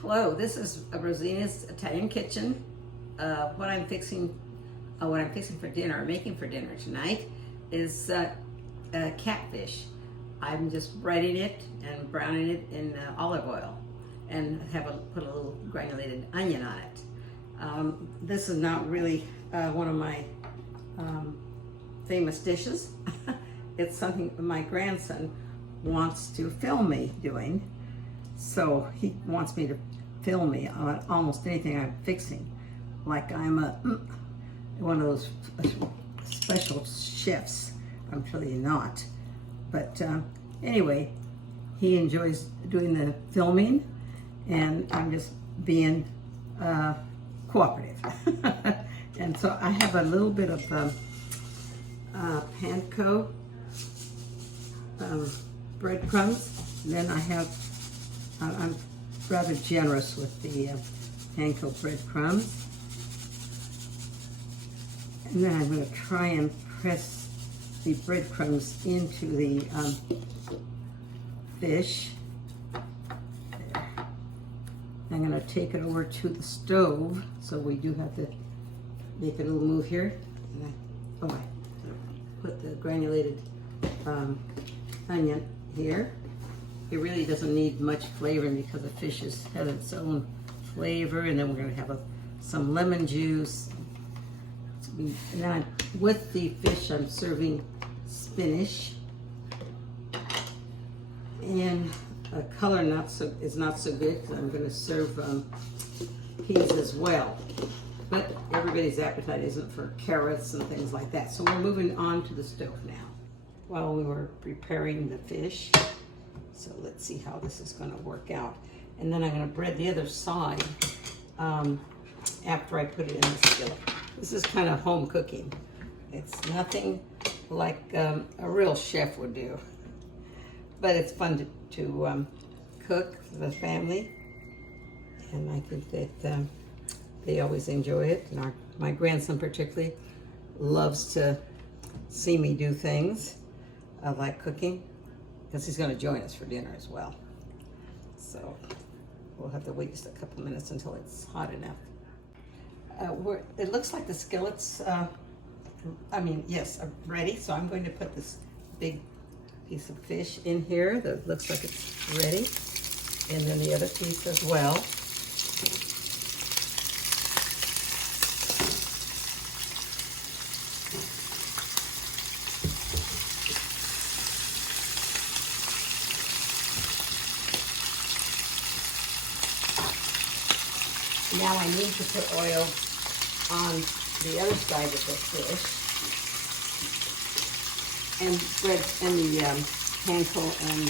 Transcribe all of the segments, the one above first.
Hello, this is Rosina's Italian Kitchen. What I'm fixing for dinner, or making for dinner tonight, is catfish. I'm just breading it and browning it in olive oil, and put a little granulated onion on it. This is not really one of my famous dishes. It's something my grandson wants to film me doing. So he wants me to film me on almost anything I'm fixing, like I'm one of those special chefs. I'm really not. But anyway, he enjoys doing the filming, and I'm just being cooperative. And so I have a little bit of panko breadcrumbs. Then I have I'm rather generous with the panko breadcrumbs. And then I'm going to try and press the breadcrumbs into the fish. There. I'm going to take it over to the stove, so we do have to make a little move here. And I put the granulated onion here. It really doesn't need much flavoring because the fish has its own flavor, and then we're going to have some lemon juice. And then with the fish, I'm serving spinach, and the color is not so good because I'm going to serve peas as well. But everybody's appetite isn't for carrots and things like that. So we're moving on to the stove now. While we were preparing the fish. So let's see how this is going to work out. And then I'm going to bread the other side after I put it in the skillet. This is kind of home cooking. It's nothing like a real chef would do. But it's fun to cook for the family. And I think that they always enjoy it. And my grandson particularly loves to see me do things like cooking, because he's going to join us for dinner as well. So we'll have to wait just a couple minutes until it's hot enough. It looks like the skillets, are ready. So I'm going to put this big piece of fish in here that looks like it's ready. And then the other piece as well. Now I need to put oil on the other side of the fish, and the panko and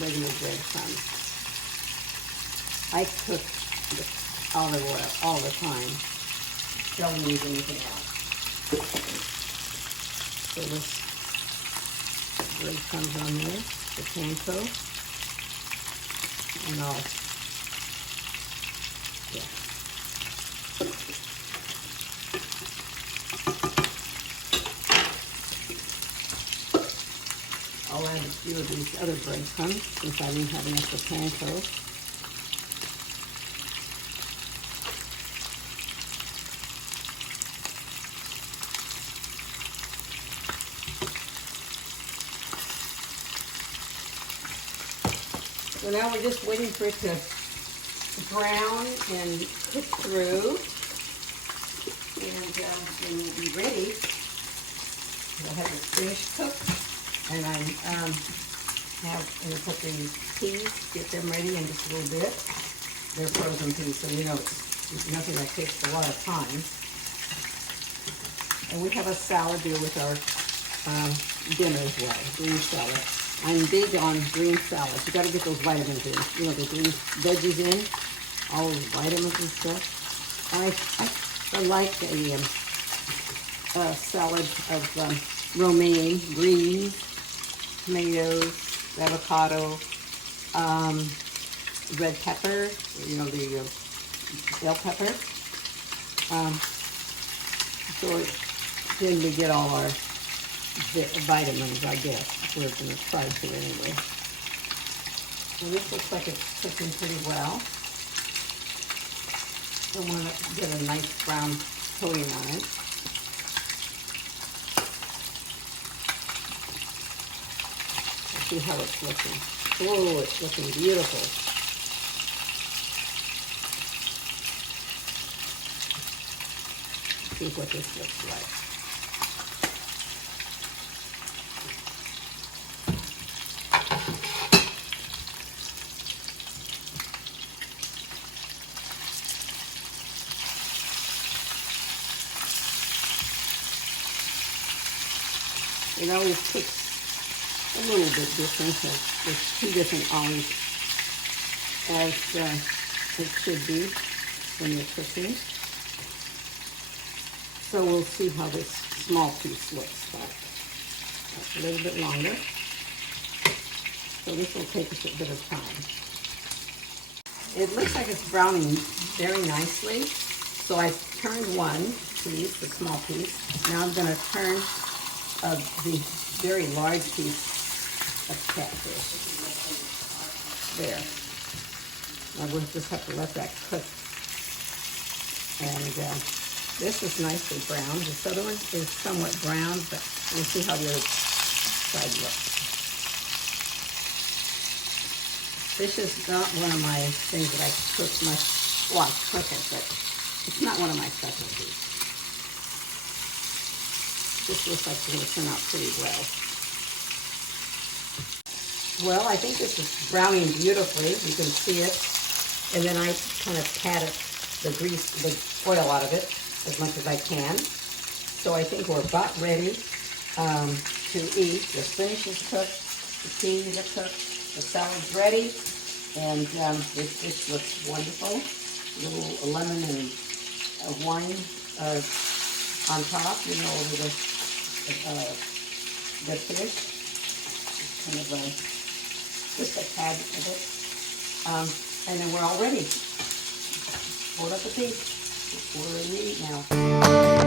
regular breadcrumbs. I cook with olive oil all the time. Don't need anything else. So this breadcrumbs on there, the panko, and I'll add a few of these other breadcrumbs since I didn't have enough of panko. So now we're just waiting for it to brown and cook through, and then we'll be ready. I'll have the fish cooked, and I'm going to put the peas, get them ready in just a little bit. They're frozen peas, so you know it's nothing that takes a lot of time. And we have a salad here with our dinner as well, green salad. I'm big on green salads. You got to get those vitamins in. You know, the green veggies in, all those vitamins and stuff. I like a salad of romaine, greens, tomatoes, avocado, red pepper, you know, the bell pepper. So then we get all our vitamins, I guess. We're going to try to anyway. So this looks like it's cooking pretty well. I want to get a nice brown coating on it. Let's see how it's looking. Oh, it's looking beautiful. Let's see what this looks like. It always cooks a little bit different. There's two different olives as it should be when you're cooking. So we'll see how this small piece looks like. That's a little bit longer. So this will take us a bit of time. It looks like it's browning very nicely. So I turned one piece, the small piece. Now I'm going to turn the very large piece of catfish. There. Now we'll just have to let that cook. And this is nicely browned. This other one is somewhat brown, but we'll see how the other side looks. Fish is not one of my things that I cook much. Well, I cook it, but it's not one of my specialties. This looks like it's going to turn out pretty well. Well, I think this is browning beautifully. You can see it. And then I kind of patted the oil out of it as much as I can. So I think we're about ready to eat. The spinach is cooked, the peas are cooked, the salad's ready, and this dish looks wonderful. A little lemon and wine on top, over the fish, kind of just a tad of it, and then we're all ready. Bon appetit. We're ready to eat now.